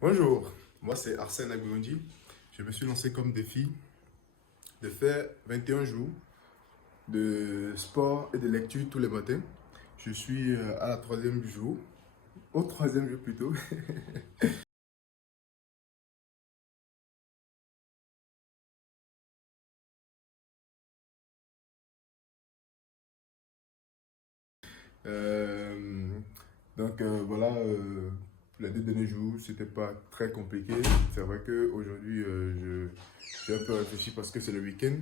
Bonjour, moi c'est Arsène Agundi. Je me suis lancé comme défi de faire 21 jours de sport et de lecture tous les matins. Je suis à la troisième jour, au troisième jour plutôt. Euh, voilà, les 2 derniers jours, c'était pas très compliqué. C'est vrai qu'aujourd'hui, j'ai un peu réfléchi parce que c'est le week-end.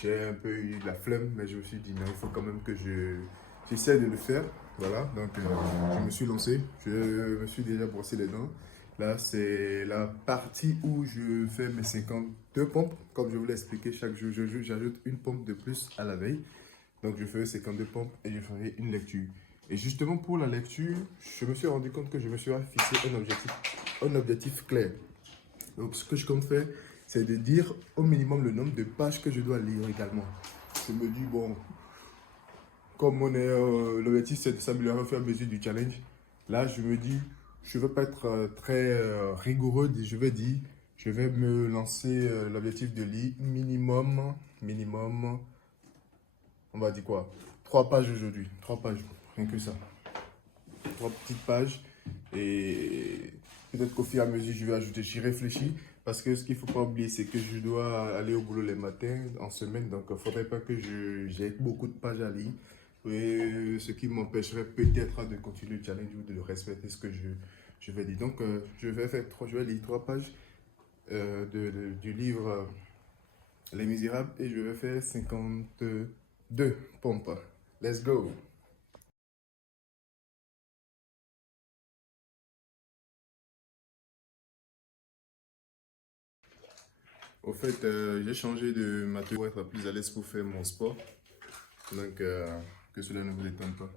J'ai un peu eu la flemme, mais je me suis dit non, il faut quand même que j'essaie de le faire. Voilà, je me suis lancé. Je me suis déjà brossé les dents. Là, c'est la partie où je fais mes 52 pompes. Comme je vous l'ai expliqué, chaque jour, j'ajoute une pompe de plus à la veille. Donc, je fais 52 pompes et je ferai une lecture. Et justement, pour la lecture, je me suis rendu compte que je me suis fixé un objectif clair. Donc, ce que je compte faire, c'est de dire au minimum le nombre de pages que je dois lire également. Je me dis, bon, comme l'objectif, c'est de s'améliorer au fur et à mesure du challenge. Là, je me dis, je ne veux pas être très rigoureux. Je vais dire, je vais me lancer l'objectif de lire minimum, on va dire quoi? 3 pages aujourd'hui. 3 pages, rien que ça. 3 petites pages. Et peut-être qu'au fur et à mesure, je vais ajouter. J'y réfléchis. Parce que ce qu'il ne faut pas oublier, c'est que je dois aller au boulot les matins, en semaine. Donc, il ne faudrait pas que j'ai beaucoup de pages à lire. Et ce qui m'empêcherait peut-être de continuer le challenge ou de respecter ce que je vais dire. Donc, je vais lire 3 pages du livre Les Misérables et je vais faire 52 pompes. Let's go! Au fait, j'ai changé de matériel pour être plus à l'aise pour faire mon sport. Donc, que cela ne vous étonne pas.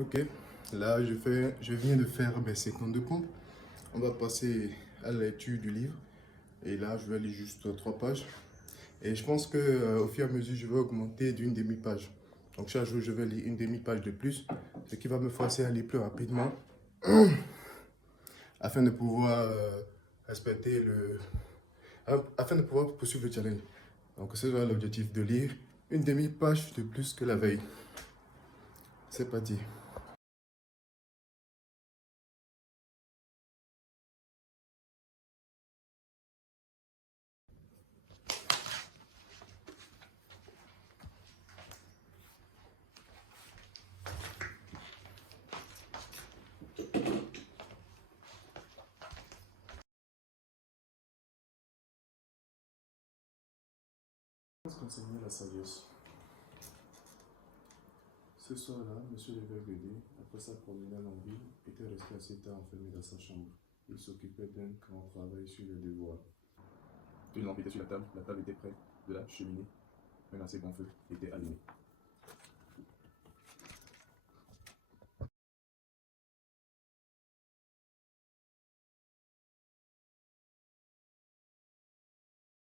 Ok, là je viens de faire mes 52 pompes. On va passer à la lecture du livre. Et là, je vais lire juste 3 pages. Et je pense que au fur et à mesure, je vais augmenter d'une demi-page. Donc chaque jour, je vais lire une demi-page de plus, ce qui va me forcer à lire plus rapidement afin de pouvoir respecter afin de pouvoir poursuivre le challenge. Donc c'est l'objectif de lire une demi-page de plus que la veille. C'est parti. Enseigner la sagesse. Ce soir-là, Monsieur Leverguedet, après sa promenade en ville, était resté assez tard enfermé dans sa chambre. Il s'occupait d'un grand travail sur les devoirs. Une lampe était sur la table était près de la cheminée. Un assez grand feu était allumé.